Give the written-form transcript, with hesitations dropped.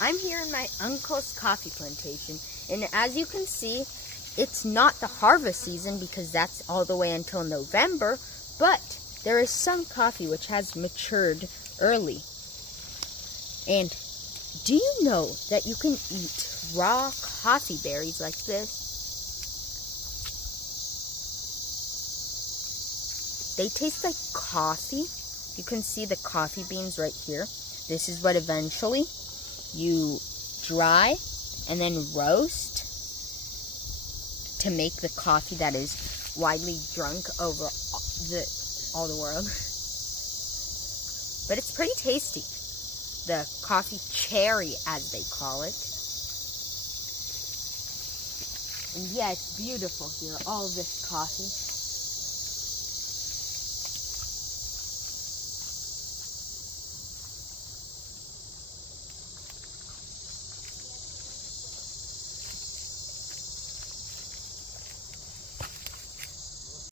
I'm here in my uncle's coffee plantation, and as you can see, it's not the harvest season because that's all the way until November, but there is some coffee which has matured early. And do you know that you can eat raw coffee berries like this? They taste like coffee. You can see the coffee beans right here. This is what eventually you dry and then roast to make the coffee that is widely drunk over all the world. But it's pretty tasty. The coffee cherry, as they call it. And yeah, it's beautiful here, all of this coffee.